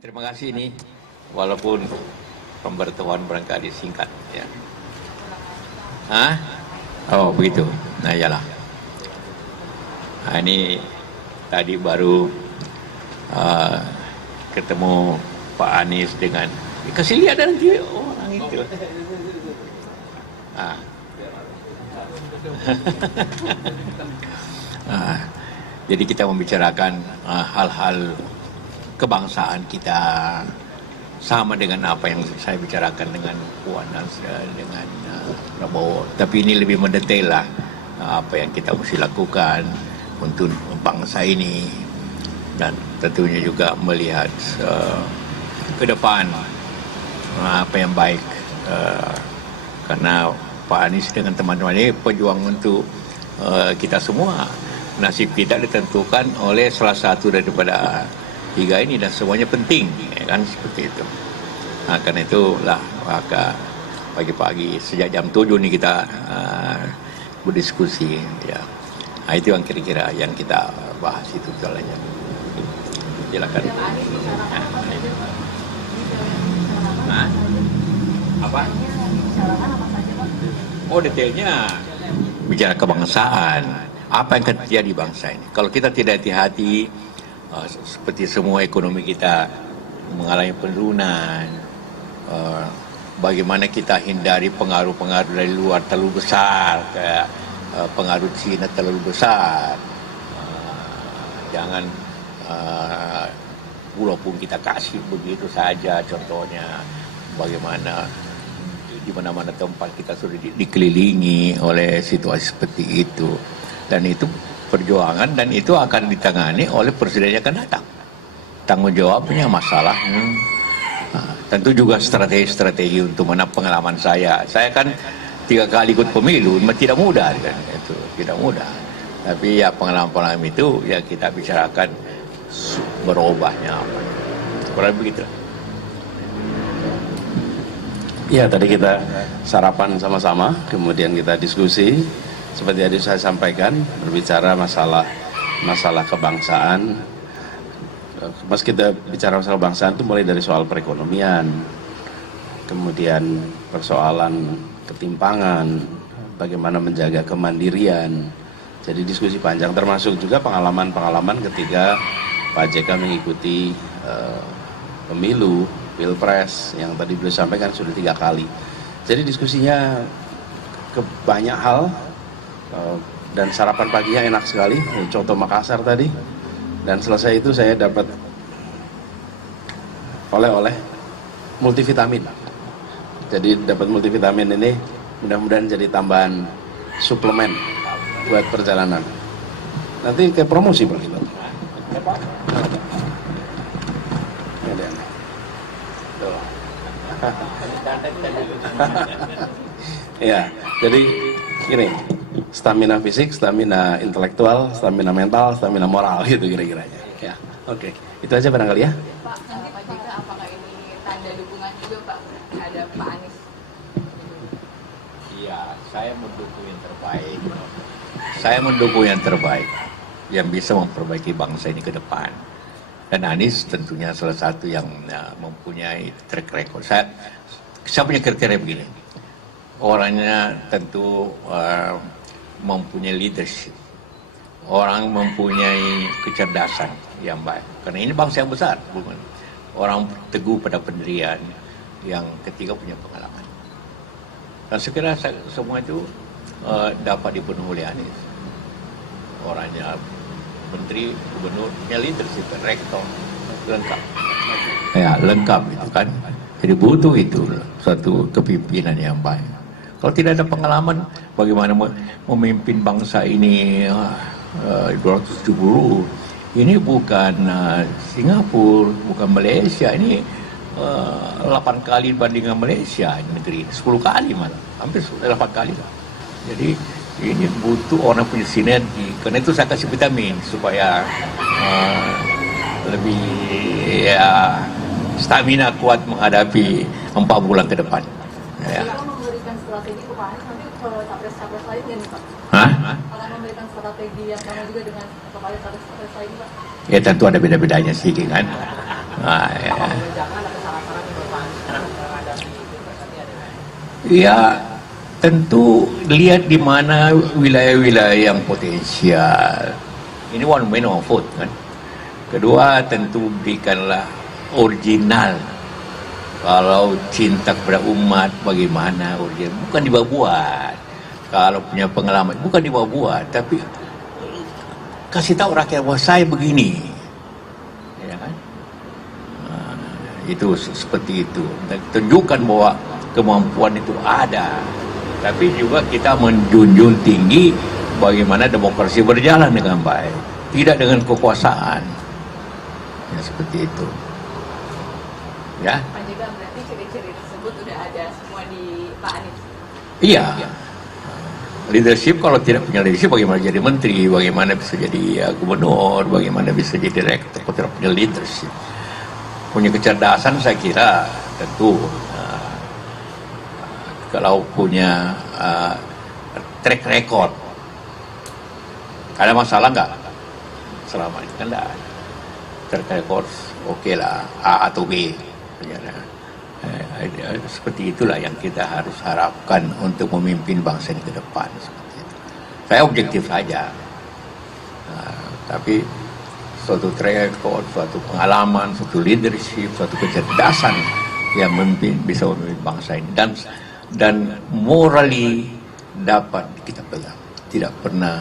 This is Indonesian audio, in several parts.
Terima kasih ini, walaupun pemberitahuan barangkali singkat ya. Hah? Oh begitu. Nah iyalah. Nah, ini tadi baru ketemu Pak Anies dengan kasih lihat nanti orang itu. Jadi kita membicarakan hal-hal kebangsaan kita, sama dengan apa yang saya bicarakan dengan Puan dan dengan Prabowo. Tapi ini lebih mendetail lah apa yang kita mesti lakukan untuk bangsa ini, dan tentunya juga melihat ke depan apa yang baik, karena Pak Anies dengan teman-teman ini pejuang untuk kita semua. Nasib kita ditentukan oleh salah satu daripada tiga ini, dan semuanya penting ya kan, seperti itu. Nah, karena itulah maka pagi-pagi sejak jam 7 nih kita berdiskusi ya. Nah, itu yang kira-kira yang kita bahas itu soalnya. Silakan. Nah, apa? Oh, detailnya bicara kebangsaan. Apa yang terjadi bangsa ini? Kalau kita tidak hati-hati, seperti semua ekonomi kita mengalami penurunan, bagaimana kita hindari pengaruh-pengaruh dari luar terlalu besar, kayak pengaruh Cina terlalu besar. Jangan walaupun kita kasih begitu saja, contohnya bagaimana di mana-mana tempat kita sudah dikelilingi oleh situasi seperti itu. Dan itu perjuangan, dan itu akan ditangani oleh presiden yang akan datang. Tanggung jawabnya masalah. Tentu juga strategi-strategi untuk menang. Pengalaman saya kan 3 kali ikut pemilu, tidak mudah kan, itu tidak mudah. Tapi ya pengalaman-pengalaman itu ya kita bicarakan berubahnya apa. Kurang begitu. Ya, tadi kita sarapan sama-sama, kemudian kita diskusi. Seperti tadi saya sampaikan, berbicara masalah kebangsaan. Mas, kita bicara masalah kebangsaan itu mulai dari soal perekonomian, kemudian persoalan ketimpangan, bagaimana menjaga kemandirian. Jadi diskusi panjang, termasuk juga pengalaman-pengalaman ketika Pak JK mengikuti pemilu, pilpres, yang tadi beliau sampaikan sudah 3 kali. Jadi diskusinya ke banyak hal. Dan sarapan paginya enak sekali, contoh Makassar tadi. Dan selesai itu saya dapat oleh-oleh multivitamin. Jadi dapat multivitamin ini mudah-mudahan jadi tambahan suplemen buat perjalanan. Nanti ke promosi Pak. Ya, jadi ini stamina fisik, stamina intelektual, stamina mental, stamina moral gitu kira-kiranya. Ya, oke. Itu aja barangkali ya. Pak, Pak JK, apakah ini tanda dukungan juga Pak terhadap Pak Anies? Iya, saya mendukung yang terbaik. Saya mendukung yang terbaik yang bisa memperbaiki bangsa ini ke depan. Dan Anies tentunya salah satu yang mempunyai track record. Saya punya kriteria begini. Orangnya tentu mempunyai leadership, orang mempunyai kecerdasan yang baik, karena ini bangsa yang besar, bukan orang teguh pada pendirian, yang ketiga punya pengalaman. Dan sekiranya semua itu dapat dipenuhi oleh Anies. Orangnya menteri, gubernur, punya leadership, rektor, lengkap. Ya, lengkap itu kan. Jadi butuh itu suatu kepimpinan yang baik. Kalau tidak ada pengalaman, bagaimana memimpin bangsa ini 270? Ini bukan Singapura, bukan Malaysia. Ini 8 kali bandingan Malaysia negeri, 10 kali malah, hampir 8 kali lah. Jadi ini butuh orang punya sinergi. Karena itu saya kasih vitamin supaya lebih ya stamina kuat menghadapi 4 bulan ke depan. Ya. Strategi ke Pak Anies nanti capres-capres lain nih Pak? Hah? Akan memberikan strategi yang sama juga dengan kepada capres-capres lain Pak? Ya tentu ada beda-bedanya sih kan. Nah, ya. Ya, tentu lihat di mana wilayah-wilayah yang potensial. Ini one man one vote kan. Kedua, tentu berikanlah original. Kalau cinta kepada umat, bagaimana original? Bukan dibuat. Kalau punya pengalaman, bukan dibuat, tapi kasih tahu rakyat bahwa saya begini. Ya kan? Itu seperti itu. Dan tunjukkan bahwa kemampuan itu ada. Tapi juga kita menjunjung tinggi bagaimana demokrasi berjalan dengan baik, tidak dengan kekuasaan. Ya, seperti itu. Ya. Pak JK, berarti ciri-ciri tersebut sudah ada semua di Pak Anies. Iya. Leadership, kalau tidak punya leadership, bagaimana jadi menteri, bagaimana bisa jadi gubernur, bagaimana bisa jadi direktur, kalau tidak punya leadership. Punya kecerdasan, saya kira tentu kalau punya track record, ada masalah nggak selama ini? Kan nggak ada. Track record oke lah, A atau B. Seperti itulah yang kita harus harapkan untuk memimpin bangsa ini ke depan. Seperti itu. Saya objektif saja, tapi suatu track record, suatu pengalaman, suatu leadership, suatu kecerdasan yang bisa memimpin bangsa ini, dan morally dapat kita pegang. Tidak pernah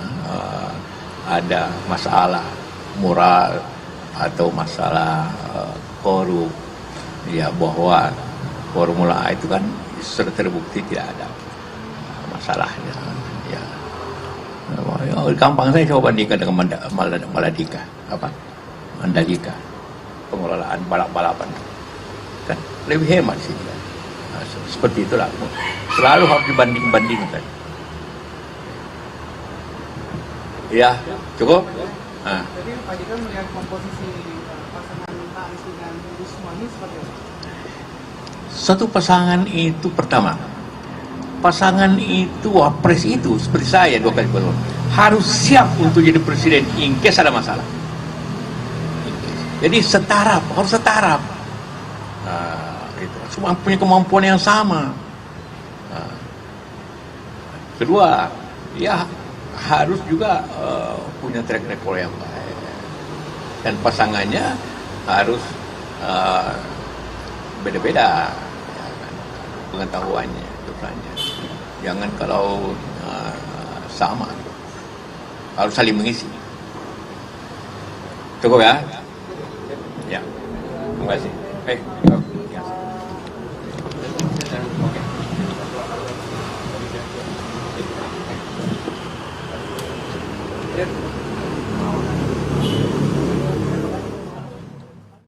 ada masalah moral atau masalah korup, ya, bahwa Formula A itu kan sudah terbukti tidak ada masalahnya. Ya. Gampang saya coba bandingkan dengan Mandalika, Mandalika, pengelolaan balap-balapan, kan lebih hemat sih. Nah, seperti itulah. Selalu harus dibanding-bandingkan. Ya, cukup. Nah. Jadi Pak JK melihat komposisi pasangan Pak Anies dengan Bu Risma ini seperti apa? Satu pasangan itu pertama, pasangan itu, wapres itu seperti saya 2 kali belum harus siap untuk jadi presiden in case ada masalah. Jadi harus setaraf. Itu semua punya kemampuan yang sama. Kedua, ya harus juga punya track record yang baik, dan pasangannya harus beda-beda pengetahuannya, dosanya. Jangan kalau sama, harus saling mengisi. Cukup ya? Ya, terima kasih. Dan